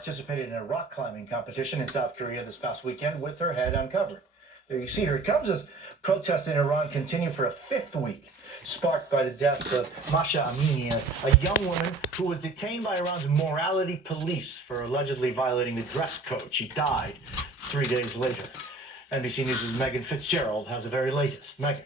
participated in a rock climbing competition in South Korea this past weekend with her head uncovered. There you see her. It comes as protests in Iran continue for a fifth week, sparked by the death of Mahsa Amini, a young woman who was detained by Iran's morality police for allegedly violating the dress code. She died 3 days later. NBC News' Megan Fitzgerald has the very latest. Megan.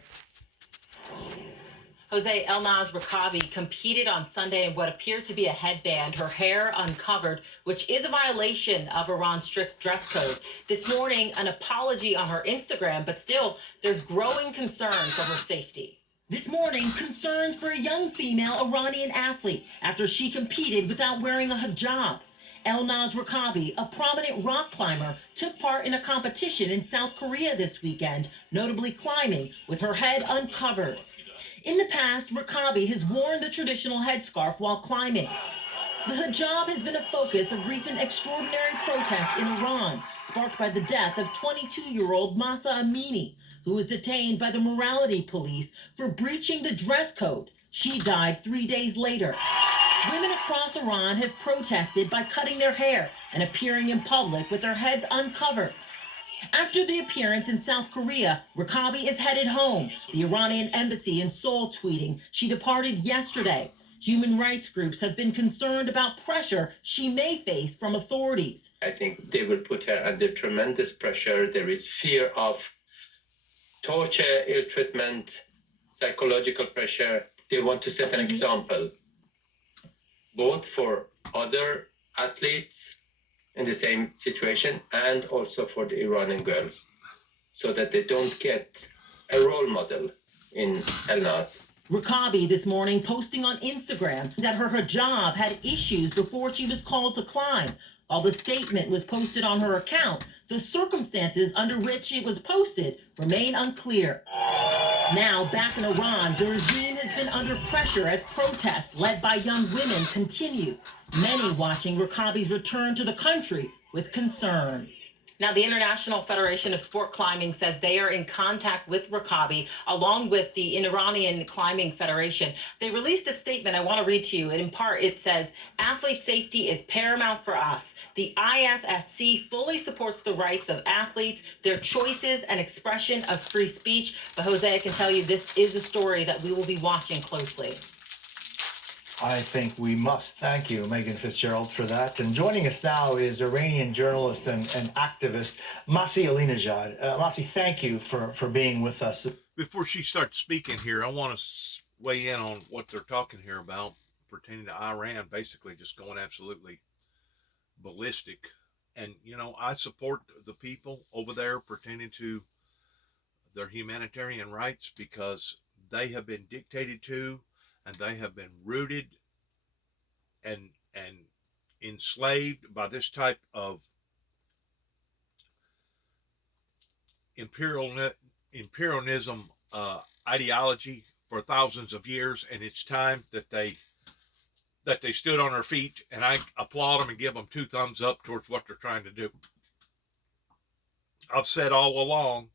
Jose Elnaz Rakabi competed on Sunday in what appeared to be a headband, her hair uncovered, which is a violation of Iran's strict dress code. This morning, an apology on her Instagram, but still, there's growing concern for her safety. This morning, concerns for a young female Iranian athlete after she competed without wearing a hijab. Elnaz Rakabi, a prominent rock climber, took part in a competition in South Korea this weekend, notably climbing with her head uncovered. In the past, Rakabi has worn the traditional headscarf while climbing. The hijab has been a focus of recent extraordinary protests in Iran, sparked by the death of 22-year-old Mahsa Amini, who was detained by the morality police for breaching the dress code. She died 3 days later. Women across Iran have protested by cutting their hair and appearing in public with their heads uncovered. After the appearance in South Korea, Rakabi is headed home. The Iranian embassy in Seoul tweeting she departed yesterday. Human rights groups have been concerned about pressure she may face from authorities. I think they will put her under tremendous pressure. There is fear of torture, ill treatment, psychological pressure. They want to set an example, both for other athletes in the same situation and also for the Iranian girls, so that they don't get a role model in Elnaz. Rakabi this morning posting on Instagram that her hijab had issues before she was called to climb. While the statement was posted on her account, the circumstances under which it was posted remain unclear. Now, back in Iran, the regime has been under pressure as protests led by young women continue. Many watching Rakabi's return to the country with concern. Now, the International Federation of Sport Climbing says they are in contact with Rakabi, along with the Iranian Climbing Federation. They released a statement I want to read to you. And in part, it says, athlete safety is paramount for us. The IFSC fully supports the rights of athletes, their choices, and expression of free speech. But Jose, I can tell you this is a story that we will be watching closely. I think we must thank you, Megan Fitzgerald, for that. And joining us now is Iranian journalist and activist Masih Alinejad. Masih, thank you for being with us. Before she starts speaking here, I want to weigh in on what they're talking here about pertaining to Iran, basically just going absolutely ballistic. And, you know, I support the people over there pertaining to their humanitarian rights because they have been dictated to, and they have been rooted and enslaved by this type of imperialism ideology for thousands of years, and it's time that they stood on their feet, and I applaud them and give them 2 thumbs up towards what they're trying to do. I've said all along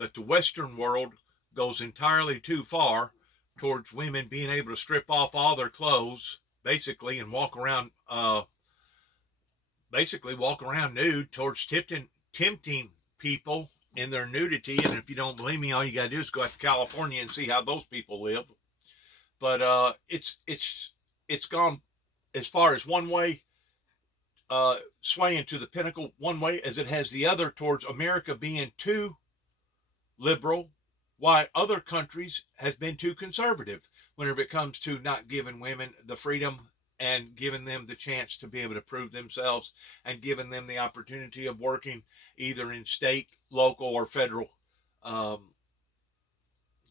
that the Western world goes entirely too far towards women being able to strip off all their clothes, basically, and walk around nude, towards tempting people in their nudity. And if you don't believe me, all you gotta do is go out to California and see how those people live. But it's gone as far as one way, swaying to the pinnacle one way, as it has the other towards America being too liberal, why other countries has been too conservative whenever it comes to not giving women the freedom and giving them the chance to be able to prove themselves and giving them the opportunity of working either in state, local, or federal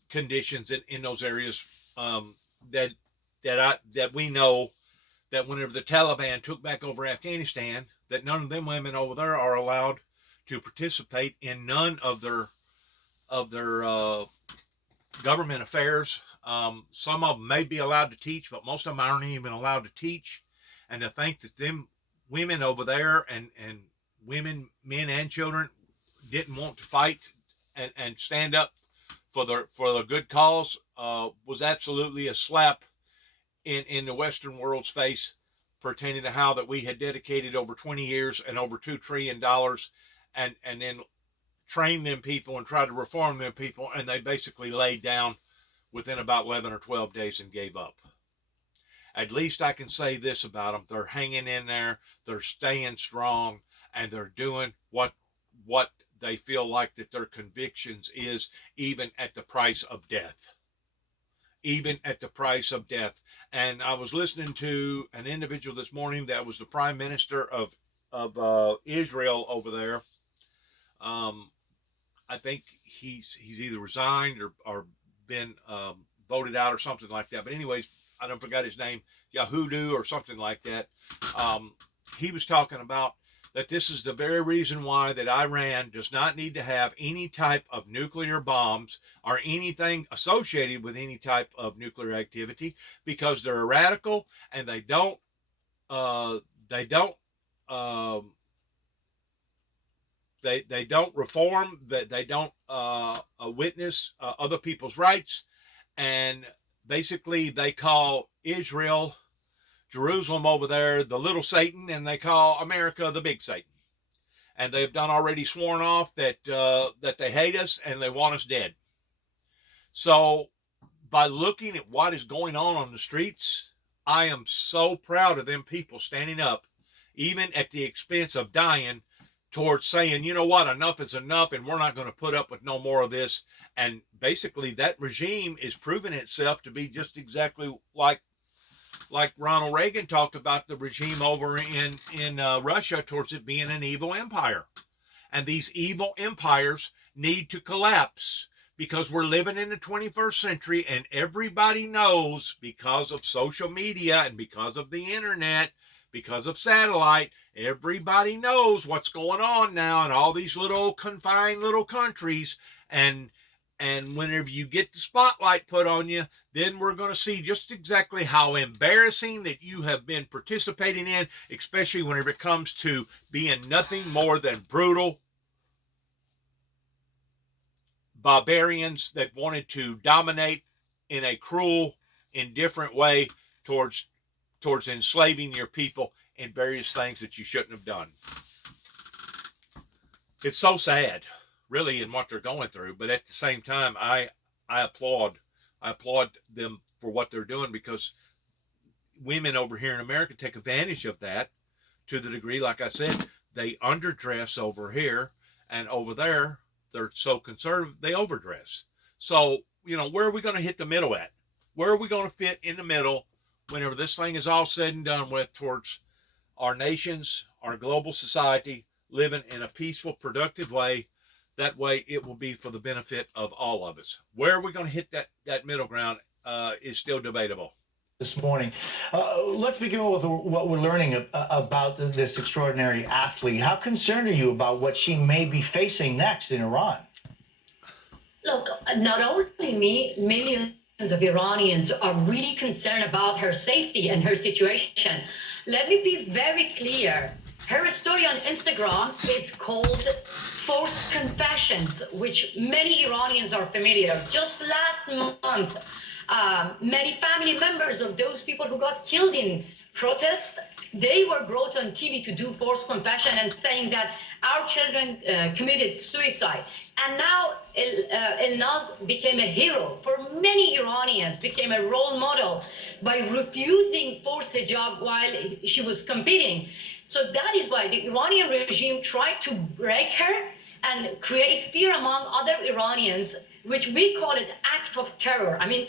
conditions in those areas that we know that whenever the Taliban took back over Afghanistan, that none of them women over there are allowed to participate in none of their government affairs. Some of them may be allowed to teach, but most of them aren't even allowed to teach. And to think that them women over there and women, men and children didn't want to fight and stand up for the good cause was absolutely a slap in the Western world's face pertaining to how that we had dedicated over 20 years and over $2 trillion, and then trained them people and tried to reform them people, and they basically laid down within about 11 or 12 days and gave up. At least I can say this about them: they're hanging in there, they're staying strong, and they're doing what they feel like that their convictions is, even at the price of death. Even at the price of death. And I was listening to an individual this morning that was the prime minister of Israel over there. I think he's either resigned or been voted out or something like that. But anyways, I don't forget his name, Yahudu or something like that. He was talking about that this is the very reason why that Iran does not need to have any type of nuclear bombs or anything associated with any type of nuclear activity, because they're radical and they don't reform, that they don't witness other people's rights, and basically they call Israel, Jerusalem over there, the little Satan, and they call America the big Satan. And they've done already sworn off that they hate us and they want us dead. So by looking at what is going on the streets, I am so proud of them people standing up, even at the expense of dying, towards saying, you know what, enough is enough, and we're not going to put up with no more of this. And basically that regime is proving itself to be just exactly like Ronald Reagan talked about the regime over in Russia, towards it being an evil empire. And these evil empires need to collapse, because we're living in the 21st century, and everybody knows, because of social media and because of the internet, because of satellite, everybody knows what's going on now in all these little confined little countries. And whenever you get the spotlight put on you, then we're going to see just exactly how embarrassing that you have been participating in, especially whenever it comes to being nothing more than brutal barbarians that wanted to dominate in a cruel, indifferent way towards enslaving your people in various things that you shouldn't have done. It's so sad, really, in what they're going through, but at the same time, I applaud them for what they're doing, because women over here in America take advantage of that to the degree, like I said, they underdress over here, and over there they're so conservative they overdress. So, where are we going to hit the middle at? Where are we going to fit in the middle whenever this thing is all said and done with, towards our nations, our global society, living in a peaceful, productive way? That way it will be for the benefit of all of us. Where are we going to hit that middle ground is still debatable. This morning, let's begin with what we're learning about this extraordinary athlete. How concerned are you about what she may be facing next in Iran? Look, not only me, millions of Iranians are really concerned about her safety and her situation. Let me be very clear. Her story on Instagram is called Forced Confessions, which many Iranians are familiar. Just last month, many family members of those people who got killed in protests, they were brought on TV to do forced confession and saying that our children committed suicide. And now Elnaz became a hero for many Iranians, became a role model by refusing forced hijab while she was competing. So that is why the Iranian regime tried to break her and create fear among other Iranians, which we call it act of terror. I mean,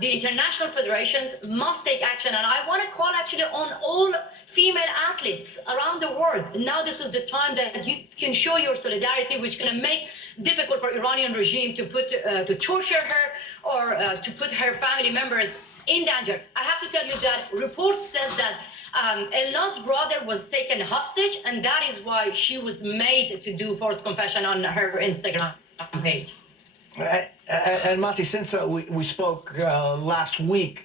the international federations must take action, and I want to call actually on all female athletes around the world. Now this is the time that you can show your solidarity, which is going to make difficult for Iranian regime to torture her or to put her family members in danger. I have to tell you that reports says that Elnaz's brother was taken hostage, and that is why she was made to do forced confession on her Instagram page. And Masi, since we spoke last week,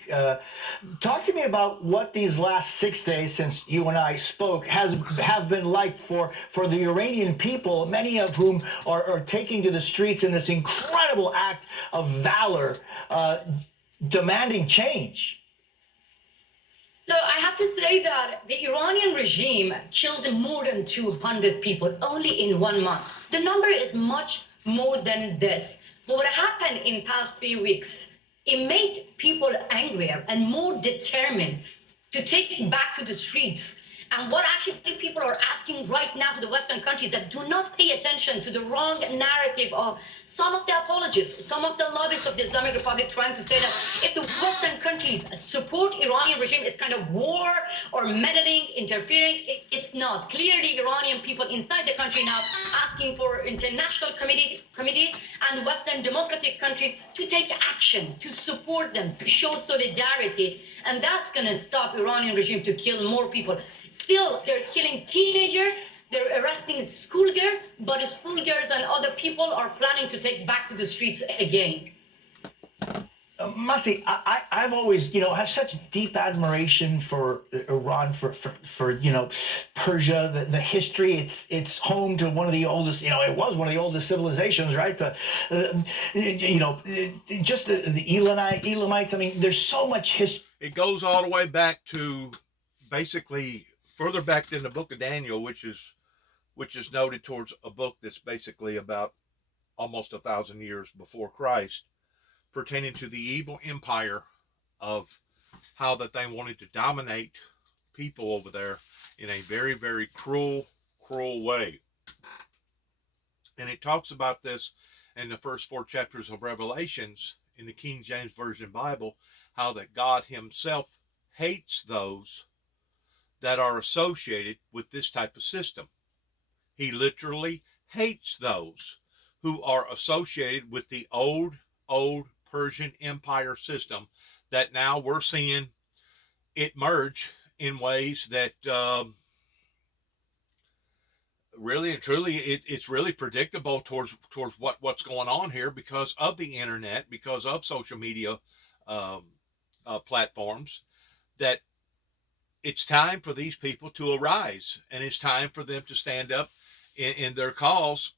talk to me about what these last 6 days since you and I spoke have been like for the Iranian people, many of whom are taking to the streets in this incredible act of valor, demanding change. No, I have to say that the Iranian regime killed more than 200 people only in 1 month. The number is much more than this. But what happened in past few weeks, it made people angrier and more determined to take it back to the streets. And what actually people are asking right now to the Western countries that do not pay attention to the wrong narrative of some of the apologists, some of the lobbyists of the Islamic Republic trying to say that if the Western countries support Iranian regime, it's kind of war or meddling, interfering. It's not. Clearly, Iranian people inside the country now asking for international committees and Western democratic countries to take action, to support them, to show solidarity. And that's going to stop Iranian regime to kill more people. Still, they're killing teenagers, they're arresting schoolgirls, but schoolgirls and other people are planning to take back to the streets again. Masi, I've always, have such deep admiration for Iran, for Persia, the history. It's home to one of the oldest, it was one of the oldest civilizations, right? Just the Elamites. I mean, there's so much history. It goes all the way back to basically further back than the book of Daniel, which is noted towards a book that's basically about almost 1,000 years before Christ, pertaining to the evil empire of how that they wanted to dominate people over there in a very, very cruel way. And it talks about this in the first 4 chapters of Revelations in the King James Version Bible, how that God himself hates those that are associated with this type of system. He literally hates those who are associated with the old Persian Empire system that now we're seeing it merge in ways that really and truly it's really predictable towards what's going on here because of the internet, because of social media platforms, that it's time for these people to arise, and it's time for them to stand up in their cause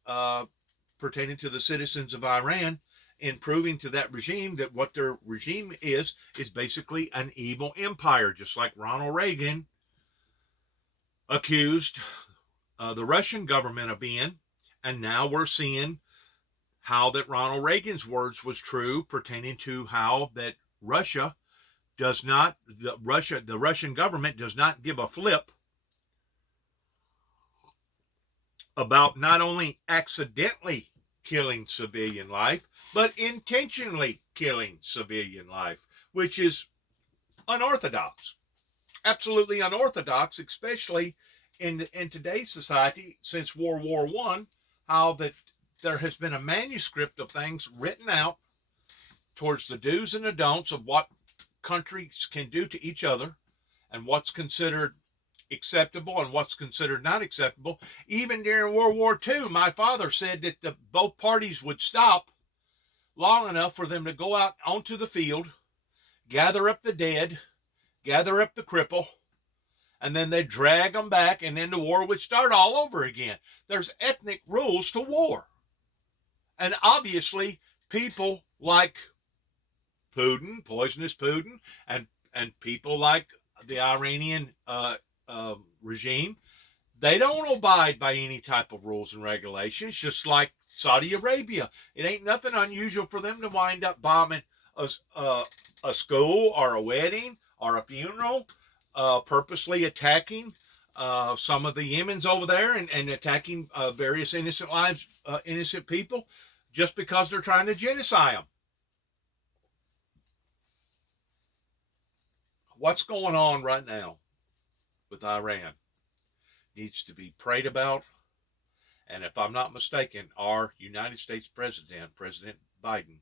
pertaining to the citizens of Iran, in proving to that regime that what their regime is basically an evil empire, just like Ronald Reagan accused the Russian government of being. And now we're seeing how that Ronald Reagan's words was true, pertaining to how that the Russian government does not give a flip about not only accidentally killing civilian life, but intentionally killing civilian life, which is unorthodox, absolutely unorthodox, especially in today's society since World War I, how that there has been a manuscript of things written out towards the do's and the don'ts of what countries can do to each other and what's considered acceptable and what's considered not acceptable. Even during World War II, my father said that both parties would stop long enough for them to go out onto the field, gather up the dead, gather up the cripple, and then they'd drag them back, and then the war would start all over again. There's ethnic rules to war. And obviously, people like Putin, poisonous Putin, and people like the Iranian regime, they don't abide by any type of rules and regulations, just like Saudi Arabia. It ain't nothing unusual for them to wind up bombing a school or a wedding or a funeral, purposely attacking some of the Yemens over there and attacking various innocent lives, innocent people, just because they're trying to genocide them. What's going on right now with Iran needs to be prayed about. And if I'm not mistaken, our United States President, President Biden,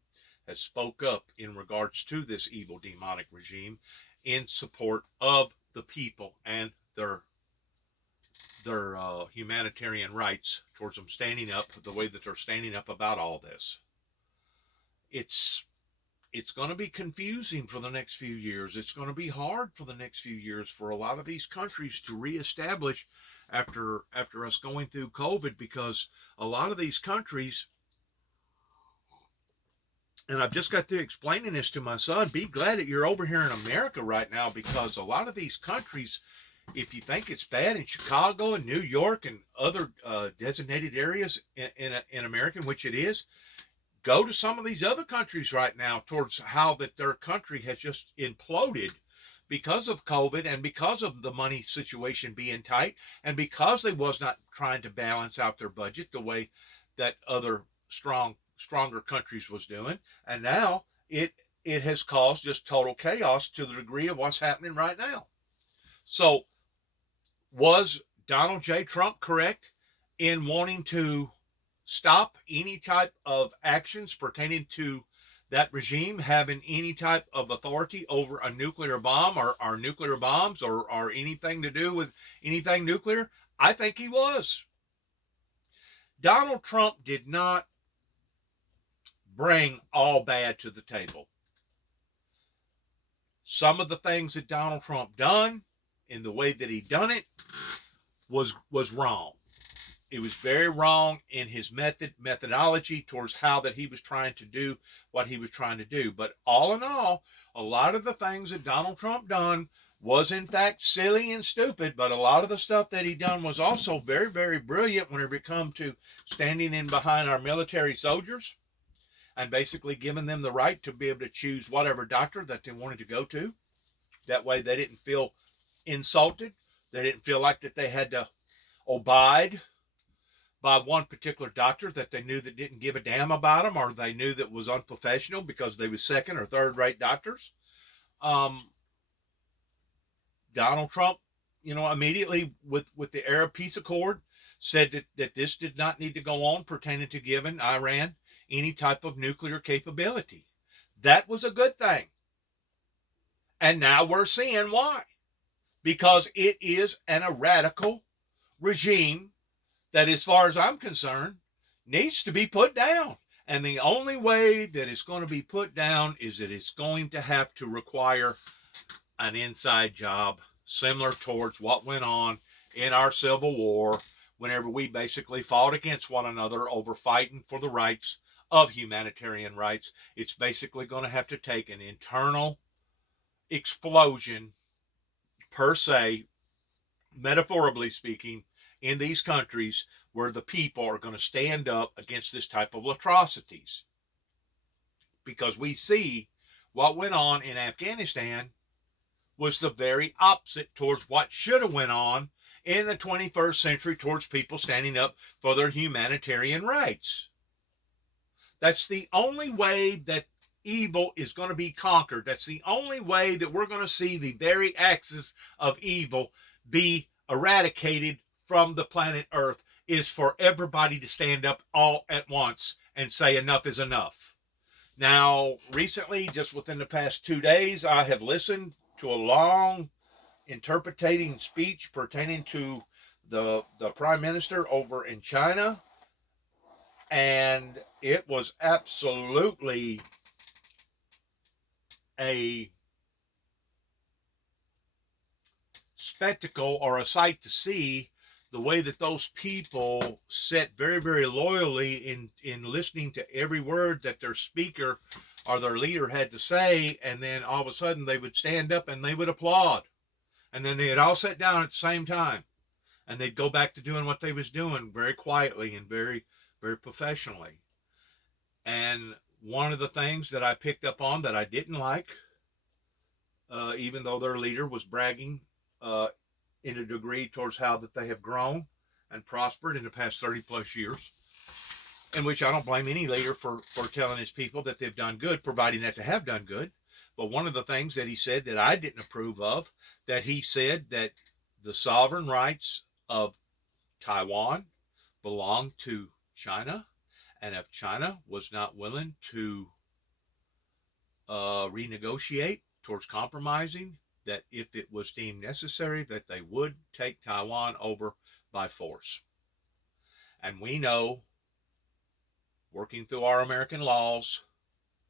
has spoke up in regards to this evil demonic regime in support of the people and their humanitarian rights towards them standing up the way that they're standing up about all this. It's going to be confusing for the next few years. It's going to be hard for the next few years for a lot of these countries to reestablish after us going through COVID, because a lot of these countries And I've just got through explaining this to my son. Be glad that you're over here in America right now, because a lot of these countries, if you think it's bad in Chicago and New York and other designated areas in America, which it is, go to some of these other countries right now towards how that their country has just imploded because of COVID and because of the money situation being tight and because they was not trying to balance out their budget the way that other stronger countries was doing. And now it has caused just total chaos to the degree of what's happening right now. So was Donald J. Trump correct in wanting to stop any type of actions pertaining to that regime having any type of authority over a nuclear bomb or nuclear bombs or anything to do with anything nuclear? I think he was. Donald Trump did not bring all bad to the table. Some of the things that Donald Trump done in the way that he done it was wrong. It was very wrong in his methodology towards how that he was trying to do what he was trying to do. But all in all, a lot of the things that Donald Trump done was in fact silly and stupid, but a lot of the stuff that he done was also very, very brilliant whenever it come to standing in behind our military soldiers and basically giving them the right to be able to choose whatever doctor that they wanted to go to. That way they didn't feel insulted. They didn't feel like that they had to abide by one particular doctor that they knew that didn't give a damn about them, or they knew that was unprofessional because they were second or third rate doctors. Donald Trump, immediately with the Arab Peace Accord said that this did not need to go on pertaining to giving Iran any type of nuclear capability. That was a good thing. And now we're seeing why. Because it is a radical regime that, as far as I'm concerned, needs to be put down. And the only way that it's going to be put down is that it's going to have to require an inside job, similar towards what went on in our Civil War, whenever we basically fought against one another over fighting for the rights of humanitarian rights. It's basically going to have to take an internal explosion, per se, metaphorically speaking, in these countries where the people are going to stand up against this type of atrocities. Because we see what went on in Afghanistan was the very opposite towards what should have went on in the 21st century towards people standing up for their humanitarian rights. That's the only way that evil is going to be conquered. That's the only way that we're going to see the very axis of evil be eradicated from the planet Earth, is for everybody to stand up all at once and say enough is enough. Now, recently, just within the past 2 days, I have listened to a long interpreting speech pertaining to the Prime Minister over in China, and it was absolutely a spectacle or a sight to see, the way that those people sat very, very loyally in listening to every word that their speaker or their leader had to say, and then all of a sudden they would stand up and they would applaud, and then they'd all sit down at the same time, and they'd go back to doing what they was doing very quietly and very, very professionally. And one of the things that I picked up on that I didn't like, even though their leader was bragging in a degree towards how that they have grown and prospered in the past 30 plus years, in which I don't blame any leader for telling his people that they've done good, providing that they have done good. But one of the things that he said that I didn't approve of, that he said that the sovereign rights of Taiwan belong to China, and if China was not willing to renegotiate towards compromising, that if it was deemed necessary, that they would take Taiwan over by force. And we know, working through our American laws,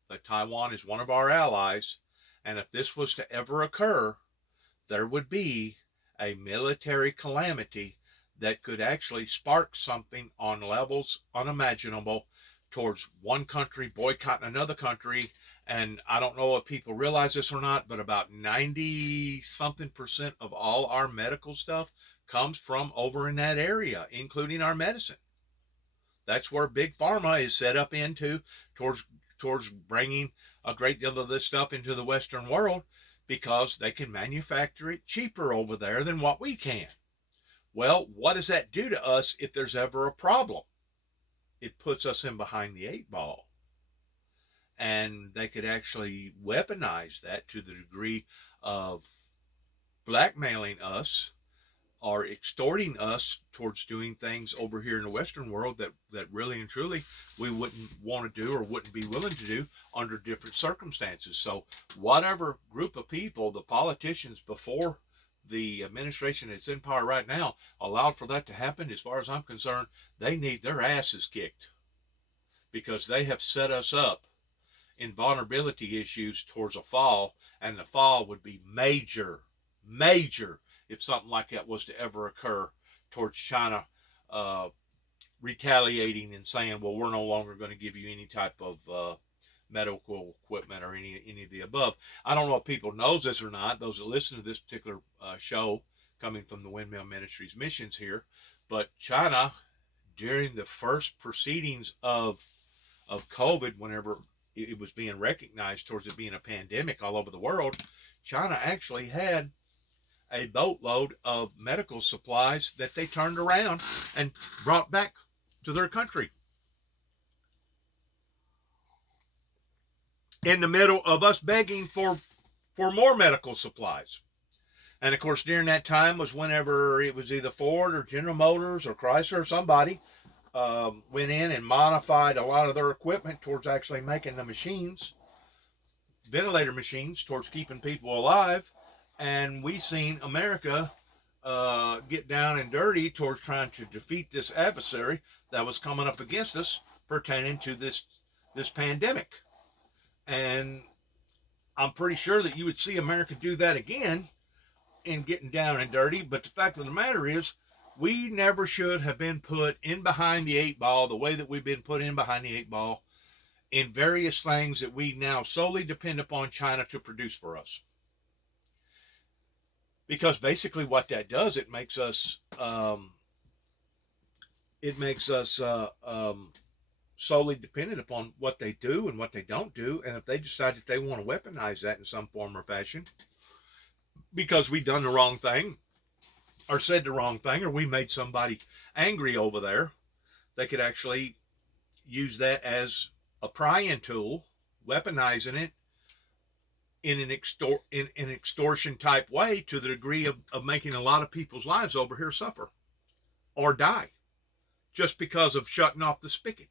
that Taiwan is one of our allies, and if this was to ever occur, there would be a military calamity that could actually spark something on levels unimaginable towards one country boycotting another country. And I don't know if people realize this or not, but about 90 something % of all our medical stuff comes from over in that area, including our medicine. That's where big pharma is set up into towards bringing a great deal of this stuff into the Western world, because they can manufacture it cheaper over there than what we can. Well, what does that do to us if there's ever a problem? It puts us in behind the 8 ball. And they could actually weaponize that to the degree of blackmailing us or extorting us towards doing things over here in the Western world that really and truly we wouldn't want to do or wouldn't be willing to do under different circumstances. So whatever group of people, the politicians before the administration that's in power right now, allowed for that to happen, as far as I'm concerned, they need their asses kicked, because they have set us up in vulnerability issues towards a fall, and the fall would be major if something like that was to ever occur towards China retaliating and saying, well, we're no longer going to give you any type of medical equipment or any of the above. I don't know if people knows this or not, those that listen to this particular show coming from the Windmill Ministries missions here, but China, during the first proceedings of COVID, whenever it was being recognized towards it being a pandemic all over the world, China actually had a boatload of medical supplies that they turned around and brought back to their country, in the middle of us begging for more medical supplies. And of course, during that time was whenever it was either Ford or General Motors or Chrysler or somebody went in and modified a lot of their equipment towards actually making the machines, ventilator machines, towards keeping people alive. And we seen America get down and dirty towards trying to defeat this adversary that was coming up against us pertaining to this pandemic. And I'm pretty sure that you would see America do that again in getting down and dirty. But the fact of the matter is, we never should have been put in behind the 8 ball the way that we've been put in behind the 8 ball in various things that we now solely depend upon China to produce for us. Because basically what that does, it makes us solely dependent upon what they do and what they don't do. And if they decide that they want to weaponize that in some form or fashion, because we done the wrong thing or said the wrong thing, or we made somebody angry over there, they could actually use that as a prying tool, weaponizing it in an extortion type way, to the degree of making a lot of people's lives over here suffer or die just because of shutting off the spigot,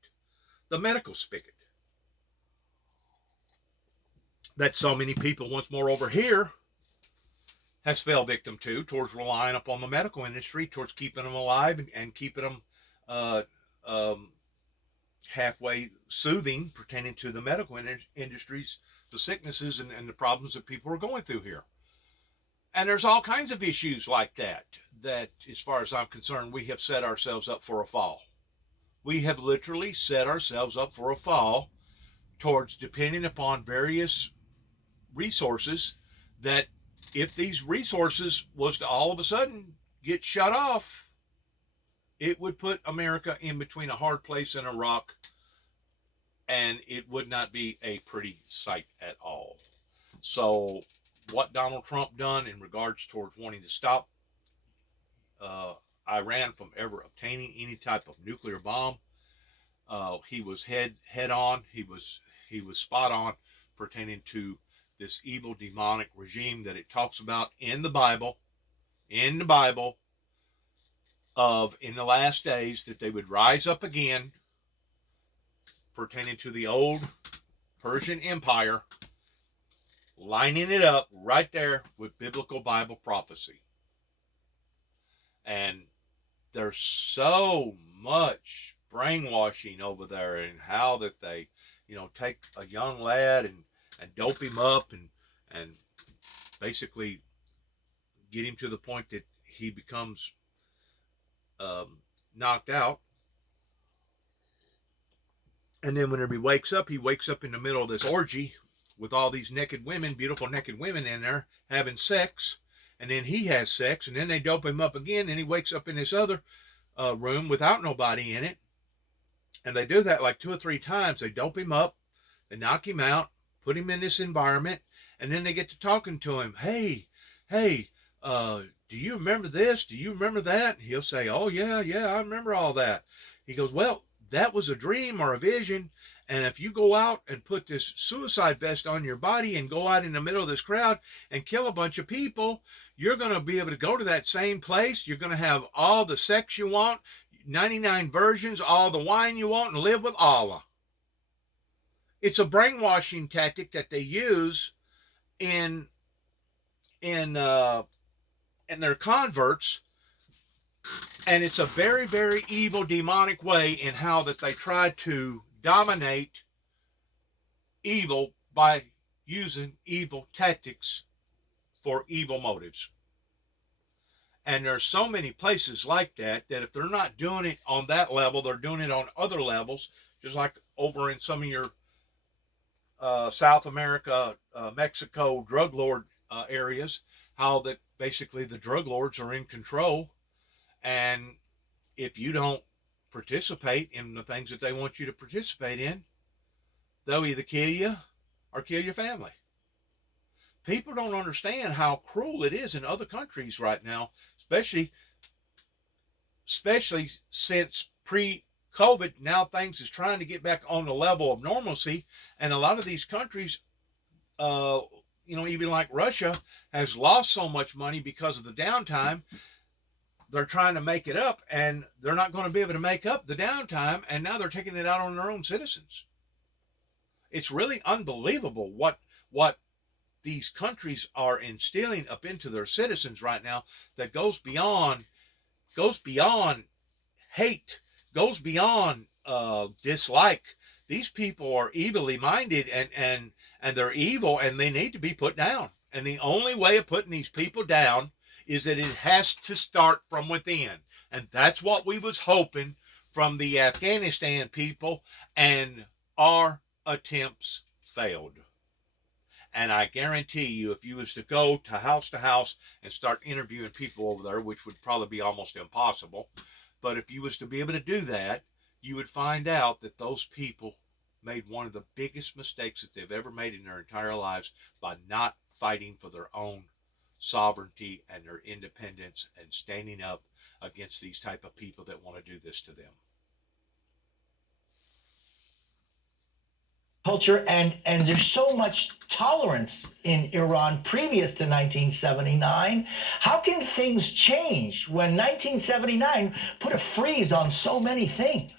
the medical spigot, that so many people once more over here has fell victim to, towards relying upon the medical industry towards keeping them alive and keeping them halfway soothing pertaining to the medical industries, the sicknesses and the problems that people are going through here. And there's all kinds of issues like that, as far as I'm concerned, we have set ourselves up for a fall. We have literally set ourselves up for a fall towards depending upon various resources that, if these resources was to all of a sudden get shut off, it would put America in between a hard place and a rock, and it would not be a pretty sight at all. So what Donald Trump done in regards towards wanting to stop Iran from ever obtaining any type of nuclear bomb, he was head on, he was spot on pertaining to this evil demonic regime that it talks about in the Bible, of in the last days that they would rise up again, pertaining to the old Persian Empire, lining it up right there with biblical Bible prophecy. And there's so much brainwashing over there, and how that they, take a young lad and dope him up and basically get him to the point that he becomes knocked out, And then whenever he wakes up in the middle of this orgy with all these naked women, beautiful naked women in there having sex. And then he has sex, and then they dope him up again, and he wakes up in this other room without nobody in it. And they do that like 2 or 3 times. They dope him up, they knock him out, put him in this environment, and then they get to talking to him. Hey, do you remember this? Do you remember that? And he'll say, oh, yeah, I remember all that. He goes, well, that was a dream or a vision. And if you go out and put this suicide vest on your body and go out in the middle of this crowd and kill a bunch of people, you're going to be able to go to that same place. You're going to have all the sex you want, 99 virgins, all the wine you want, and live with Allah. It's a brainwashing tactic that they use in their converts, and it's a very, very evil, demonic way in how that they try to dominate evil by using evil tactics for evil motives. And there's so many places like that if they're not doing it on that level, they're doing it on other levels, just like over in some of your South America, Mexico drug lord areas, how that basically the drug lords are in control, and if you don't participate in the things that they want you to participate in, they'll either kill you or kill your family. People don't understand how cruel it is in other countries right now, especially since pre-COVID. Now things is trying to get back on the level of normalcy, and a lot of these countries, even like Russia, has lost so much money because of the downtime. They're trying to make it up, and they're not going to be able to make up the downtime, and now they're taking it out on their own citizens. It's really unbelievable what these countries are instilling up into their citizens right now that goes beyond hate, goes beyond dislike. These people are evilly minded, and they're evil, and they need to be put down. And the only way of putting these people down is that it has to start from within. And that's what we was hoping from the Afghanistan people, and our attempts failed. And I guarantee you, if you was to go to house and start interviewing people over there, which would probably be almost impossible, but if you was to be able to do that, you would find out that those people made one of the biggest mistakes that they've ever made in their entire lives by not fighting for their own sovereignty and their independence and standing up against these type of people that want to do this to them. Culture, and there's so much tolerance in Iran previous to 1979. How can things change when 1979 put a freeze on so many things?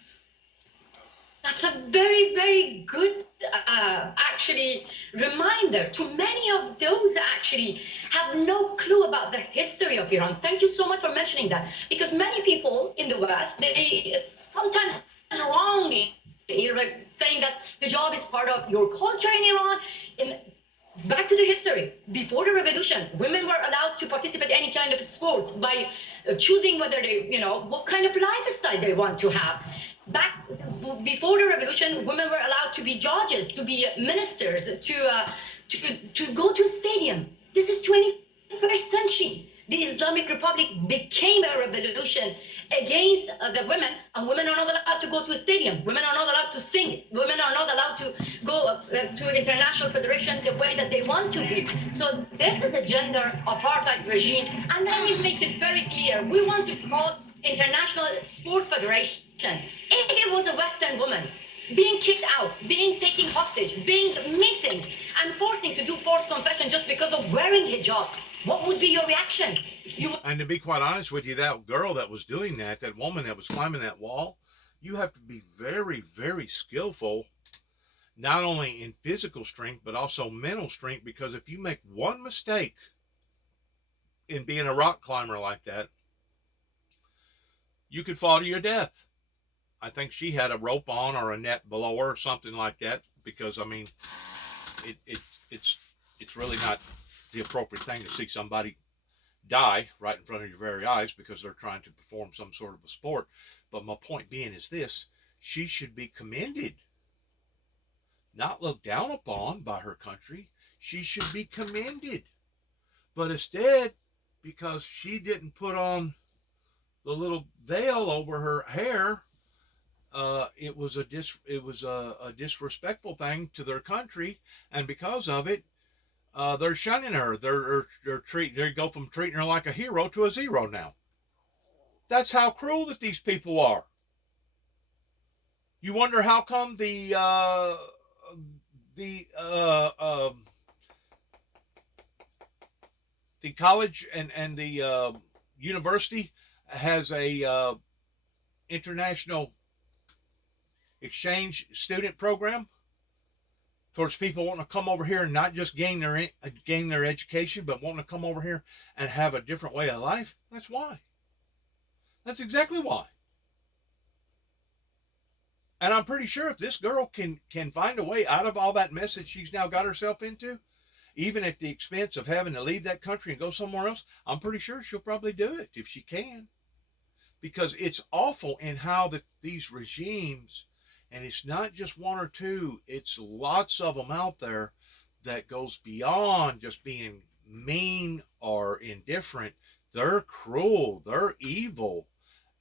That's a very, very good, actually, reminder to many of those that actually have no clue about the history of Iran. Thank you so much for mentioning that, because many people in the West, they sometimes wrongly saying that the hijab is part of your culture in Iran. Back to the history. Before the revolution, women were allowed to participate in any kind of sports by choosing whether they, what kind of lifestyle they want to have. Back before the revolution, women were allowed to be judges, to be ministers, to go to a stadium. This is 21st century. The Islamic Republic became a revolution against the women, and women are not allowed to go to a stadium. Women are not allowed to sing. Women are not allowed to go to international federation the way that they want to be. So this is the gender apartheid regime. And then we make it very clear. We want to call International Sport Federation. If it was a Western woman being kicked out, being taken hostage, being missing, and forcing to do forced confession just because of wearing hijab, what would be your reaction? And to be quite honest with you, that girl that was doing that woman that was climbing that wall, you have to be very, very skillful, not only in physical strength, but also mental strength, because if you make one mistake in being a rock climber like that, you could fall to your death. I think she had a rope on or a net below her or something like that, because, I mean, it's really not the appropriate thing to see somebody die right in front of your very eyes because they're trying to perform some sort of a sport. But my point being is this: she should be commended not looked down upon by her country. She should be commended. But instead, because she didn't put on the little veil over her hair, it was a disrespectful thing to their country, and because of it, they're shunning her. They go from treating her like a hero to a zero now. That's how cruel that these people are. You wonder how come the college and the university has a international exchange student program towards people wanting to come over here and not just gain their education, but wanting to come over here and have a different way of life. That's why. That's exactly why. And I'm pretty sure if this girl can find a way out of all that mess that she's now got herself into, even at the expense of having to leave that country and go somewhere else, I'm pretty sure she'll probably do it if she can. Because it's awful in how these regimes, and it's not just one or two, it's lots of them out there that goes beyond just being mean or indifferent. They're cruel, they're evil,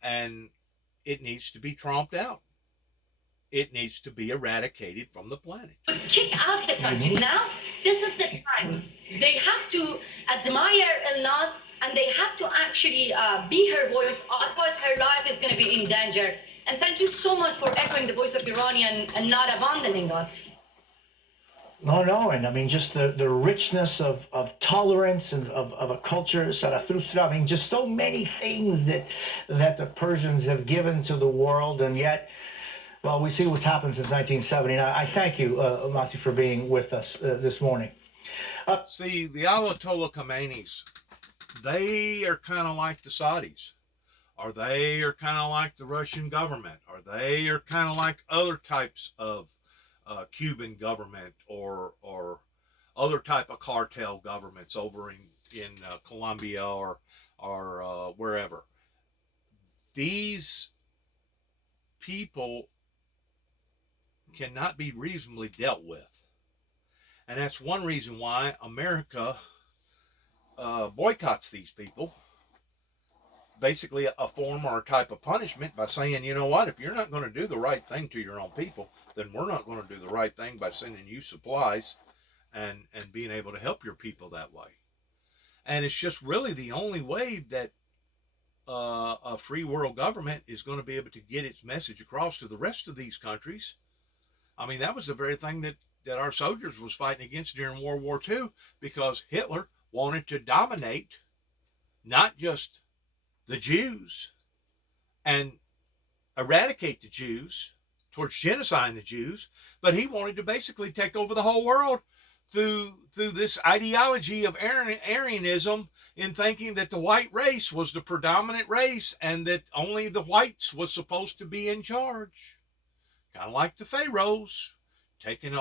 and it needs to be tromped out. It needs to be eradicated from the planet. But kick out the country. Now, this is the time. They have to admire Elnaz, and they have to actually be her voice, otherwise her life is going to be in danger. And thank you so much for echoing the voice of Iranian and not abandoning us. No, and I mean, just the richness of tolerance and of a culture, Zarathustra, I mean, just so many things that the Persians have given to the world, and yet, well, we see what's happened since 1970. And I thank you, Masih, for being with us this morning. See, the Ayatollah Khomeinis, they are kind of like the Saudis, or they are kind of like the Russian government, or they are kind of like other types of Cuban government or other type of cartel governments over in Colombia or wherever. These people cannot be reasonably dealt with, and that's one reason why America boycotts these people. Basically a form or a type of punishment by saying, you know what, if you're not going to do the right thing to your own people, then we're not going to do the right thing by sending you supplies and being able to help your people that way. And it's just really the only way that a free world government is going to be able to get its message across to the rest of these countries. I mean, that was the very thing that our soldiers was fighting against during World War II, because Hitler wanted to dominate not just the Jews and eradicate the Jews towards genociding the Jews, but he wanted to basically take over the whole world through this ideology of Aryanism, in thinking that the white race was the predominant race and that only the whites was supposed to be in charge. Kind of like the Pharaohs, taking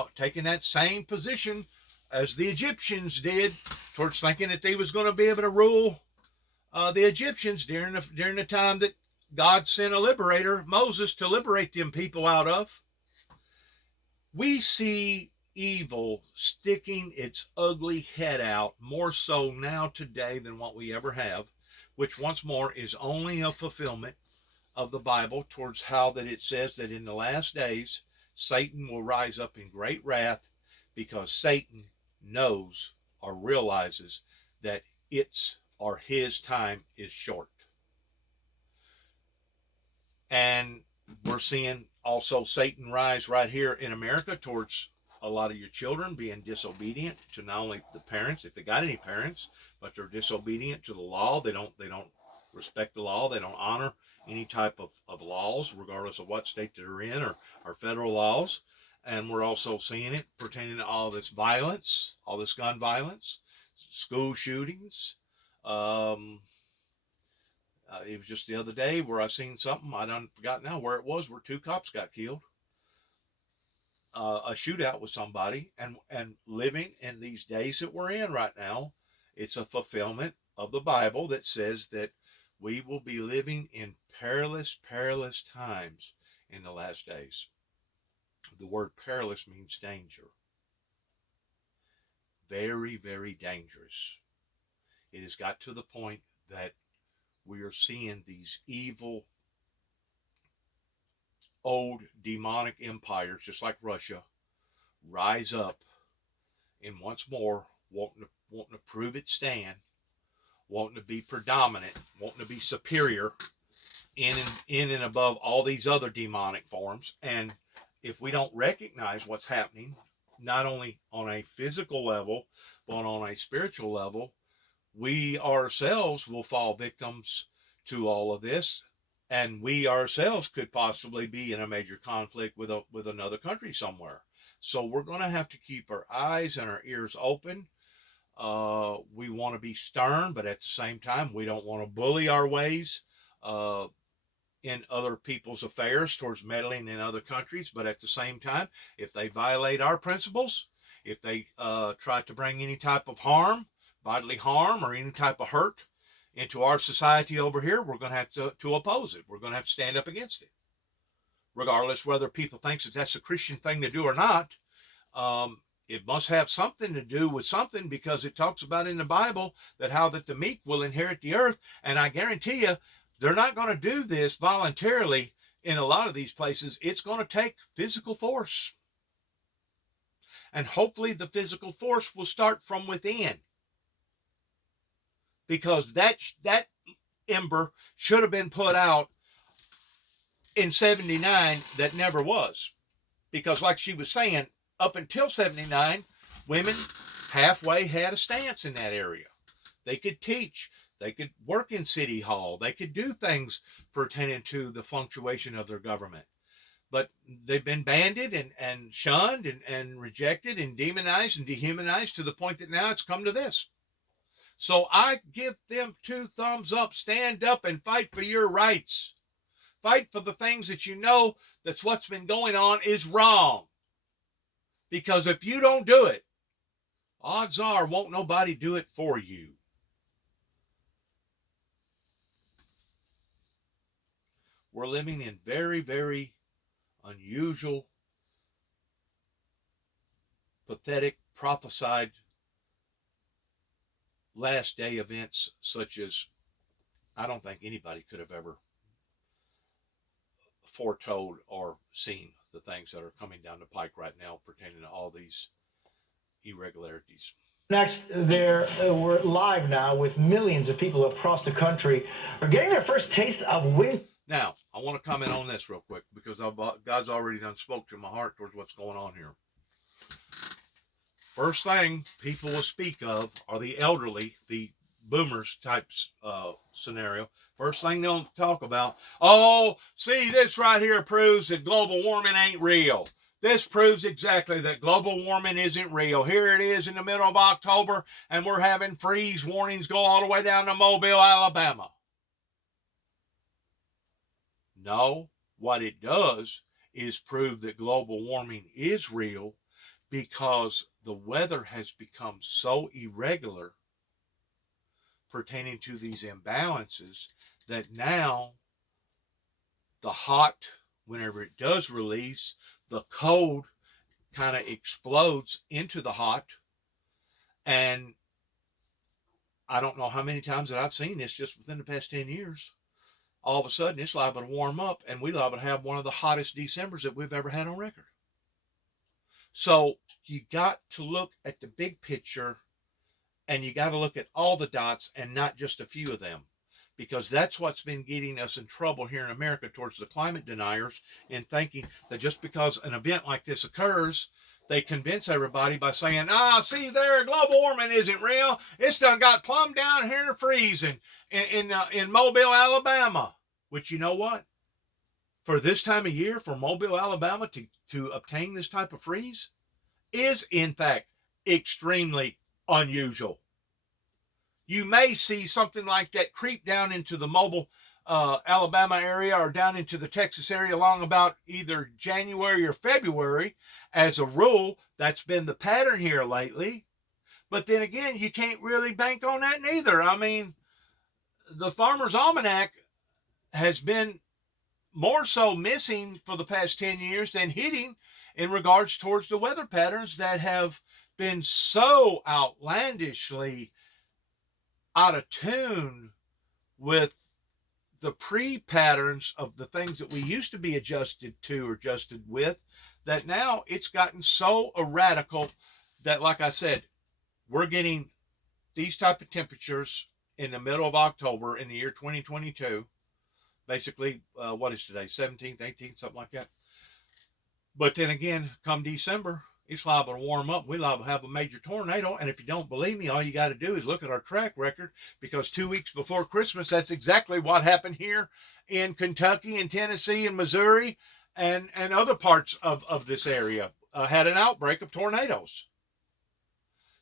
that same position as the Egyptians did, towards thinking that they was going to be able to rule the Egyptians during the time that God sent a liberator, Moses, to liberate them people out of. We see evil sticking its ugly head out more so now today than what we ever have, which once more is only a fulfillment of the Bible, towards how that it says that in the last days Satan will rise up in great wrath, because Satan knows or realizes that his time is short. And we're seeing also Satan rise right here in America towards a lot of your children being disobedient to not only the parents, if they got any parents, but they're disobedient to the law. They don't respect the law. They don't honor any type of laws, regardless of what state they're in, or federal laws. And we're also seeing it pertaining to all this violence, all this gun violence, school shootings. It was just the other day where I seen something, I done forgot now where it was, where 2 cops got killed. A shootout with somebody, and living in these days that we're in right now, it's a fulfillment of the Bible that says that we will be living in perilous times in the last days. The word perilous means danger. Very, very dangerous. It has got to the point that we are seeing these evil, old, demonic empires, just like Russia, rise up and once more wanting to prove its stand, wanting to be predominant, wanting to be superior in and above all these other demonic forms. And if we don't recognize what's happening, not only on a physical level, but on a spiritual level, we ourselves will fall victims to all of this. And we ourselves could possibly be in a major conflict with another country somewhere. So we're going to have to keep our eyes and our ears open. We want to be stern, but at the same time, we don't want to bully our ways in other people's affairs towards meddling in other countries. But at the same time, if they violate our principles, if they try to bring any type of harm, bodily harm, or any type of hurt into our society over here, we're going to have to oppose it. We're going to have to stand up against it. Regardless whether people think that that's a Christian thing to do or not, it must have something to do with something, because it talks about in the Bible that how that the meek will inherit the earth. And I guarantee you, they're not going to do this voluntarily in a lot of these places. It's going to take physical force. And hopefully the physical force will start from within. Because that ember should have been put out in 79 that never was. Because like she was saying, up until 79, women halfway had a stance in that area. They could teach. They could work in City Hall. They could do things pertaining to the fluctuation of their government. But they've been banded and shunned and rejected and demonized and dehumanized to the point that now it's come to this. So I give them 2 thumbs up. Stand up and fight for your rights. Fight for the things that you know that's what's been going on is wrong. Because if you don't do it, odds are won't nobody do it for you. We're living in very, very unusual, pathetic, prophesied last day events, such as I don't think anybody could have ever foretold or seen the things that are coming down the pike right now pertaining to all these irregularities. Next, we're live now with millions of people across the country are getting their first taste of winter. Now, I want to comment on this real quick, because God's already done spoke to my heart towards what's going on here. First thing people will speak of are the elderly, the boomers types scenario. First thing they'll talk about, oh, see, this right here proves that global warming ain't real. This proves exactly that global warming isn't real. Here it is in the middle of October, and we're having freeze warnings go all the way down to Mobile, Alabama. No, what it does is prove that global warming is real, because the weather has become so irregular pertaining to these imbalances that now the hot, whenever it does release, the cold kind of explodes into the hot. And I don't know how many times that I've seen this just within the past 10 years. All of a sudden, it's liable to warm up, and we're liable to have one of the hottest Decembers that we've ever had on record. So you got to look at the big picture, and you got to look at all the dots and not just a few of them, because that's what's been getting us in trouble here in America towards the climate deniers, in thinking that just because an event like this occurs, they convince everybody by saying, see there, global warming isn't real. It's done got plumb down here to freezing in Mobile, Alabama. Which, you know what? For this time of year, for Mobile, Alabama to obtain this type of freeze is, in fact, extremely unusual. You may see something like that creep down into the Mobile, Alabama area, or down into the Texas area along about either January or February. As a rule, that's been the pattern here lately. But then again, you can't really bank on that neither. I mean, the Farmer's Almanac has been more so missing for the past 10 years than hitting. in regards towards the weather patterns that have been so outlandishly out of tune with the pre-patterns of the things that we used to be adjusted to or adjusted with, that now it's gotten so erratical that, like I said, we're getting these type of temperatures in the middle of October in the year 2022. Basically, what is today? 17th, 18th, something like that. But then again, come December, it's liable to warm up. We liable to have a major tornado. And if you don't believe me, all you got to do is look at our track record, because 2 weeks before Christmas, that's exactly what happened here in Kentucky and Tennessee and Missouri and other parts of this area. Had an outbreak of tornadoes.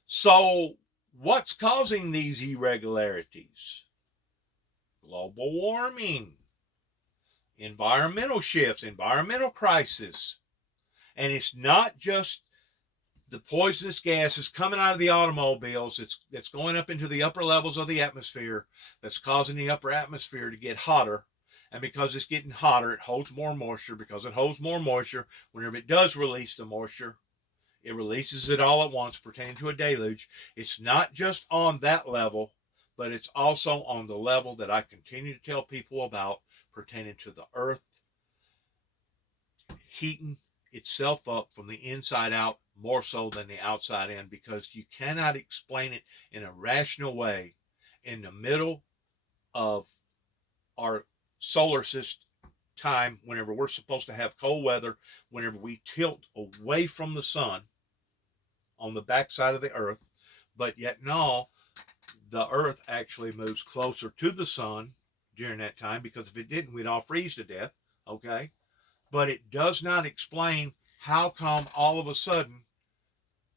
So what's causing these irregularities? Global warming, environmental shifts, environmental crisis. And it's not just the poisonous gases coming out of the automobiles that's going up into the upper levels of the atmosphere that's causing the upper atmosphere to get hotter. And because it's getting hotter, it holds more moisture. Because it holds more moisture, whenever it does release the moisture, it releases it all at once, pertaining to a deluge. It's not just on that level, but it's also on the level that I continue to tell people about, pertaining to the earth heating itself up from the inside out more so than the outside in, because you cannot explain it in a rational way in the middle of our solar system time, whenever we're supposed to have cold weather, whenever we tilt away from the sun on the backside of the earth. But yet no, the earth actually moves closer to the sun during that time, because if it didn't, we'd all freeze to death. Okay, but it does not explain how come all of a sudden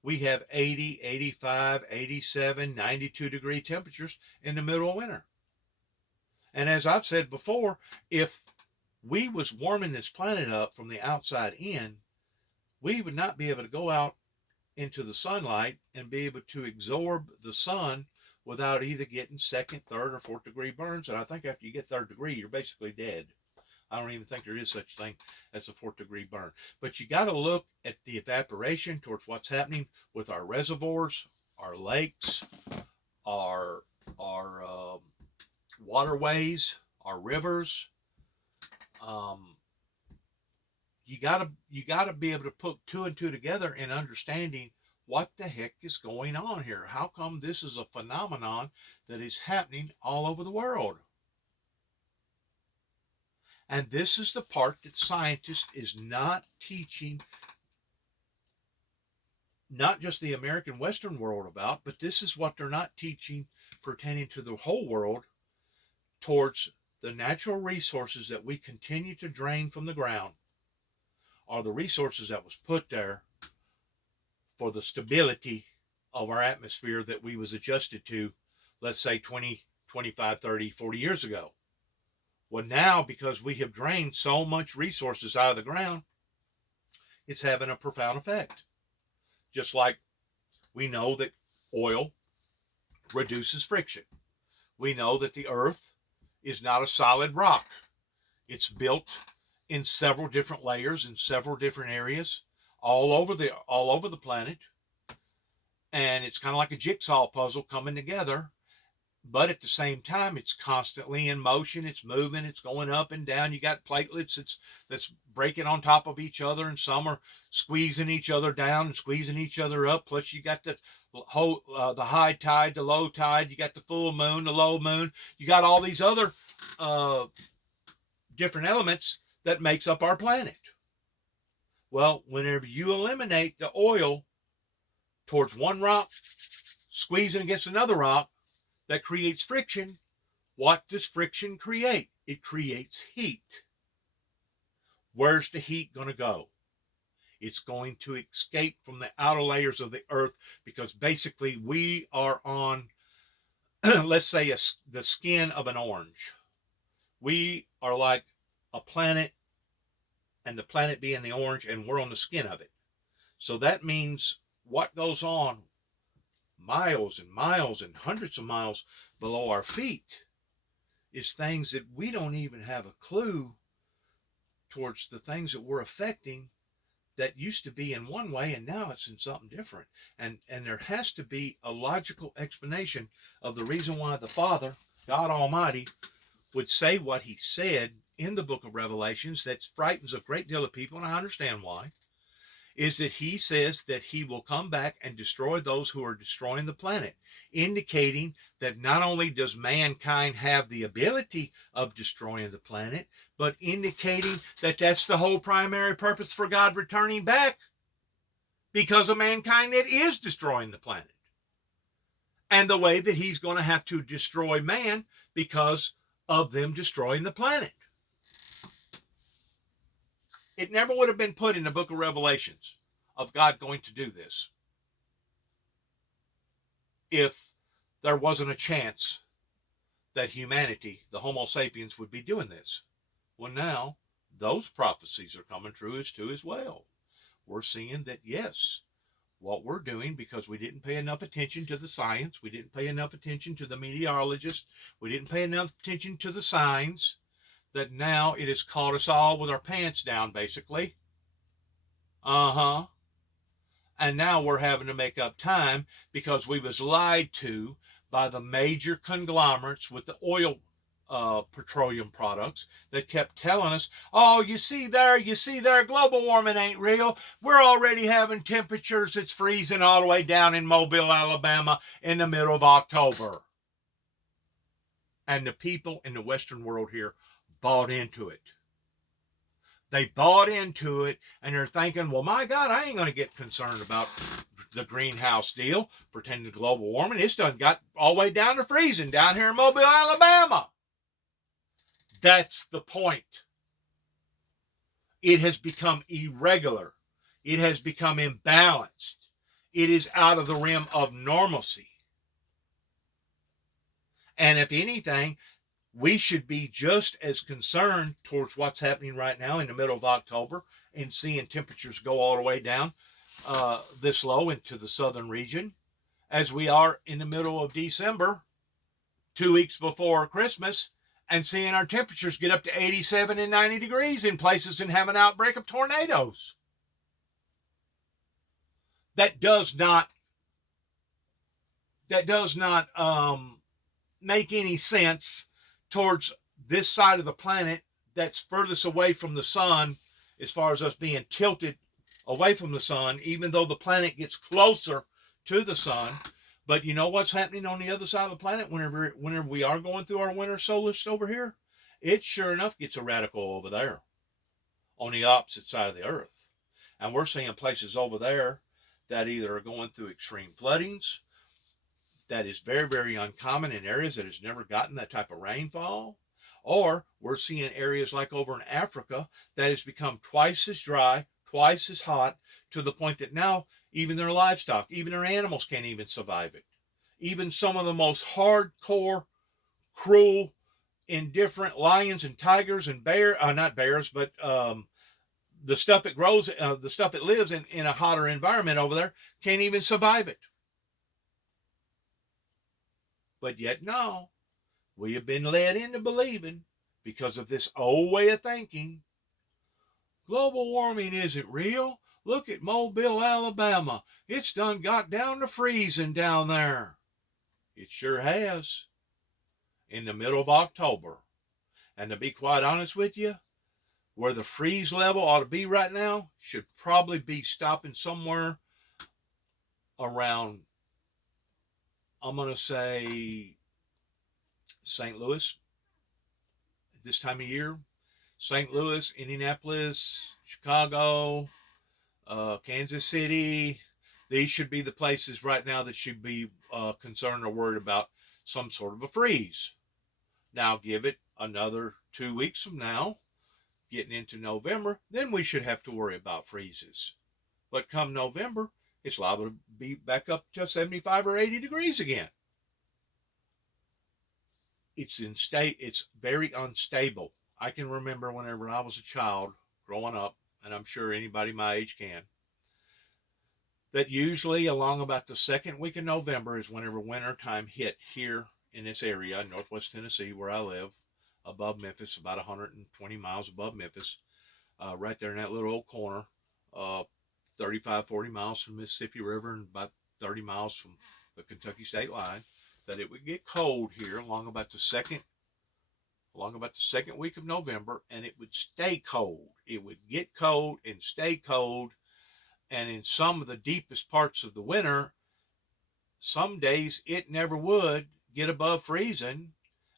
we have 80, 85, 87, 92 degree temperatures in the middle of winter. And as I've said before, if we was warming this planet up from the outside in, we would not be able to go out into the sunlight and be able to absorb the sun without either getting second, third, or fourth degree burns. And I think after you get third degree, you're basically dead. I don't even think there is such thing as a fourth degree burn. But you got to look at the evaporation towards what's happening with our reservoirs, our lakes, our waterways, our rivers. You gotta be able to put two and two together in understanding what the heck is going on here. How come this is a phenomenon that is happening all over the world? And this is the part that scientists is not teaching, not just the American Western world about, but this is what they're not teaching pertaining to the whole world, towards the natural resources that we continue to drain from the ground, are the resources that was put there for the stability of our atmosphere that we was adjusted to, let's say 20, 25, 30, 40 years ago. Well, now, because we have drained so much resources out of the ground, it's having a profound effect. Just like we know that oil reduces friction. We know that the earth is not a solid rock. It's built in several different layers in several different areas all over the planet. And it's kind of like a jigsaw puzzle coming together. But at the same time, it's constantly in motion. It's moving. It's going up and down. You got platelets that's breaking on top of each other, and some are squeezing each other down and squeezing each other up. Plus, you got the high tide, the low tide. You got the full moon, the low moon. You got all these other different elements that makes up our planet. Well, whenever you eliminate the oil towards one rock, squeezing against another rock, that creates friction. What does friction create? It creates heat. Where's the heat going to go? It's going to escape from the outer layers of the earth, because basically we are on, let's say, the skin of an orange. We are like a planet, and the planet being the orange, and we're on the skin of it. So that means what goes on miles and miles and hundreds of miles below our feet is things that we don't even have a clue towards, the things that we're affecting that used to be in one way and now it's in something different. And there has to be a logical explanation of the reason why the Father, God Almighty, would say what he said in the book of Revelations that frightens a great deal of people, and I understand why, is that he says that he will come back and destroy those who are destroying the planet, indicating that not only does mankind have the ability of destroying the planet, but indicating that that's the whole primary purpose for God returning back, because of mankind that is destroying the planet. And the way that he's going to have to destroy man because of them destroying the planet. It never would have been put in the book of Revelations of God going to do this if there wasn't a chance that humanity, the Homo sapiens, would be doing this. Well, now those prophecies are coming true as well. We're seeing that, yes, what we're doing, because we didn't pay enough attention to the science, we didn't pay enough attention to the meteorologists, we didn't pay enough attention to the signs, that now it has caught us all with our pants down, basically. And now we're having to make up time because we was lied to by the major conglomerates with the oil petroleum products that kept telling us, oh, you see there, global warming ain't real. We're already having temperatures that's freezing all the way down in Mobile, Alabama in the middle of October. And the people in the Western world here bought into it. They bought into it, and they're thinking, well, my God, I ain't going to get concerned about the greenhouse deal, pretending global warming. It's done got all the way down to freezing down here in Mobile, Alabama. That's the point. It has become irregular. It has become imbalanced. It is out of the realm of normalcy. And if anything, we should be just as concerned towards what's happening right now in the middle of October and seeing temperatures go all the way down this low into the southern region as we are in the middle of December, 2 weeks before Christmas, and seeing our temperatures get up to 87 and 90 degrees in places and have an outbreak of tornadoes. That does not make any sense towards this side of the planet that's furthest away from the sun, as far as us being tilted away from the sun, even though the planet gets closer to the sun. But you know what's happening on the other side of the planet whenever we are going through our winter solstice over here? It sure enough gets radical over there on the opposite side of the earth. And we're seeing places over there that either are going through extreme floodings, that is very, very uncommon in areas that has never gotten that type of rainfall. Or we're seeing areas like over in Africa that has become twice as dry, twice as hot, to the point that now even their livestock, even their animals can't even survive it. Even some of the most hardcore, cruel, indifferent lions and tigers and not bears, but the stuff that grows, the stuff that lives in a hotter environment over there can't even survive it. But yet no, we have been led into believing, because of this old way of thinking, global warming isn't real. Look at Mobile, Alabama. It's done got down to freezing down there. It sure has. In the middle of October. And to be quite honest with you, where the freeze level ought to be right now should probably be stopping somewhere around, I'm going to say, St. Louis this time of year. St. Louis, Indianapolis, Chicago, Kansas City. These should be the places right now that should be concerned or worried about some sort of a freeze. Now give it another 2 weeks from now, getting into November, then we should have to worry about freezes. But come November, it's liable to be back up to 75 or 80 degrees again. It's very unstable. I can remember whenever I was a child growing up, and I'm sure anybody my age can, that usually along about the second week of November is whenever winter time hit here in this area, Northwest Tennessee, where I live, above Memphis, about 120 miles above Memphis, right there in that little old corner 35, 40 miles from the Mississippi River and about 30 miles from the Kentucky state line, that it would get cold here along about the second week of November, and it would stay cold. It would get cold and stay cold, and in some of the deepest parts of the winter, some days it never would get above freezing,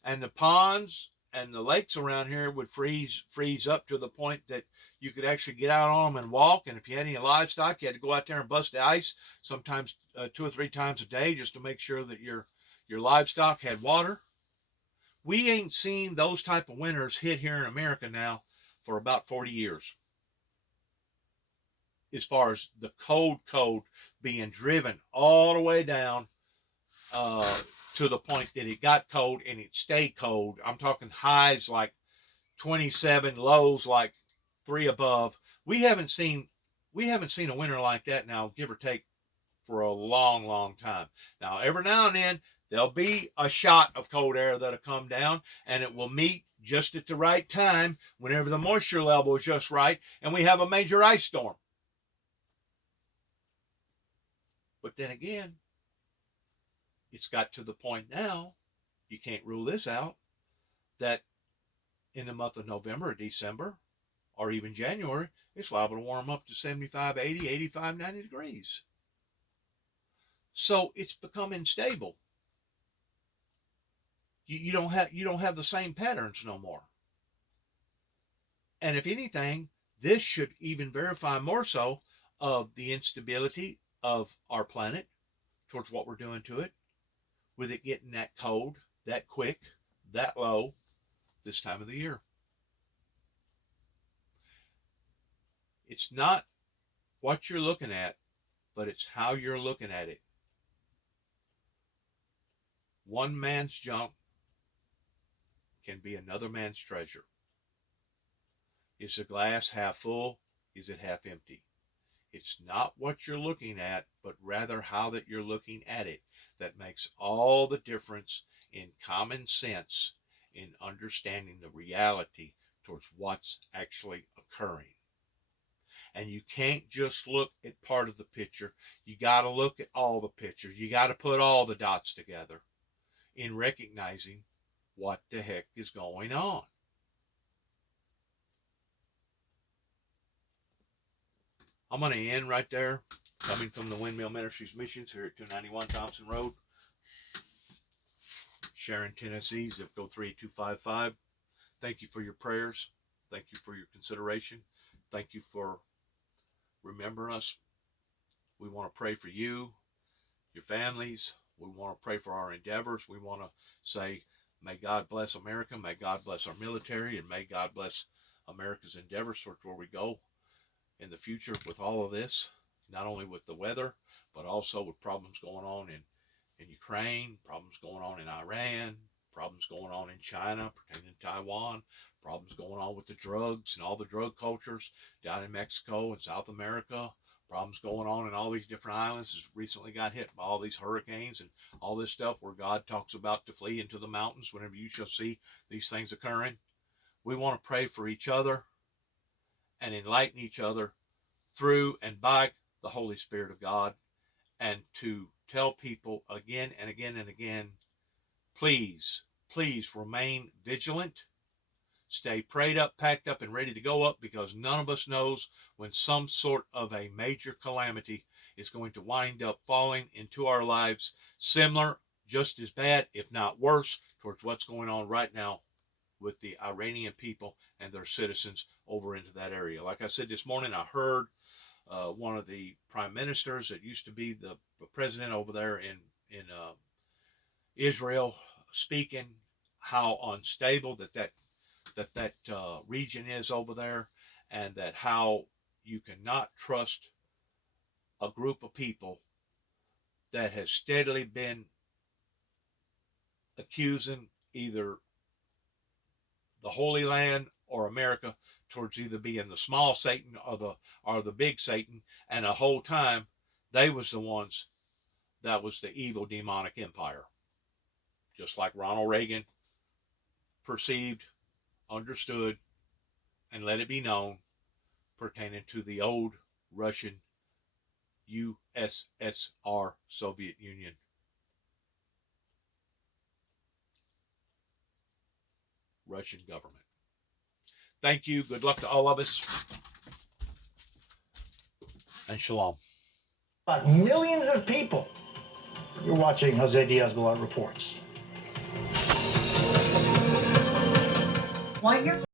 and the ponds and the lakes around here would freeze up to the point that you could actually get out on them and walk. And if you had any livestock, you had to go out there and bust the ice, sometimes 2 or 3 times a day, just to make sure that your livestock had water. We ain't seen those type of winters hit here in America now for about 40 years. As far as the cold being driven all the way down to the point that it got cold and it stayed cold. I'm talking highs like 27, lows like 3 above. We haven't seen a winter like that now, give or take, for a long, long time. Now, every now and then, there'll be a shot of cold air that'll come down, and it will meet just at the right time whenever the moisture level is just right, and we have a major ice storm. But then again, it's got to the point now, you can't rule this out, that in the month of November or December or even January, it's liable to warm up to 75, 80, 85, 90 degrees. So it's becoming stable. You don't have the same patterns no more. And if anything, this should even verify more so of the instability of our planet towards what we're doing to it, with it getting that cold, that quick, that low this time of the year. It's not what you're looking at, but it's how you're looking at it. One man's junk can be another man's treasure. Is the glass half full? Is it half empty? It's not what you're looking at, but rather how that you're looking at it that makes all the difference in common sense in understanding the reality towards what's actually occurring. And you can't just look at part of the picture. You got to look at all the pictures. You got to put all the dots together in recognizing what the heck is going on. I'm going to end right there, coming from the Windmill Ministries Missions here at 291 Thompson Road, Sharon, Tennessee, zip code 38255. Thank you for your prayers. Thank you for your consideration. Thank you for remembering us. We want to pray for you, your families. We want to pray for our endeavors. We want to say, may God bless America. May God bless our military. And may God bless America's endeavors towards where we go in the future with all of this, not only with the weather, but also with problems going on in Ukraine, problems going on in Iran, problems going on in China pertaining to Taiwan, problems going on with the drugs and all the drug cultures down in Mexico and South America, problems going on in all these different islands that recently got hit by all these hurricanes and all this stuff where God talks about to flee into the mountains whenever you shall see these things occurring. We want to pray for each other and enlighten each other through and by the Holy Spirit of God, and to tell people again and again and again, please remain vigilant, stay prayed up, packed up, and ready to go up, because none of us knows when some sort of a major calamity is going to wind up falling into our lives, similar, just as bad, if not worse, towards what's going on right now with the Iranian people and their citizens over into that area. Like I said this morning, I heard one of the prime ministers that used to be the president over there in Israel speaking how unstable that region is over there, and that how you cannot trust a group of people that has steadily been accusing either the Holy Land or America towards either being the small Satan or the big Satan, and the whole time they was the ones that was the evil demonic empire. Just like Ronald Reagan perceived, understood, and let it be known pertaining to the old Russian USSR, Soviet Union. Russian government. Thank you. Good luck to all of us. And shalom. About millions of people. You're watching Jose Diaz-Balart Reports. Want your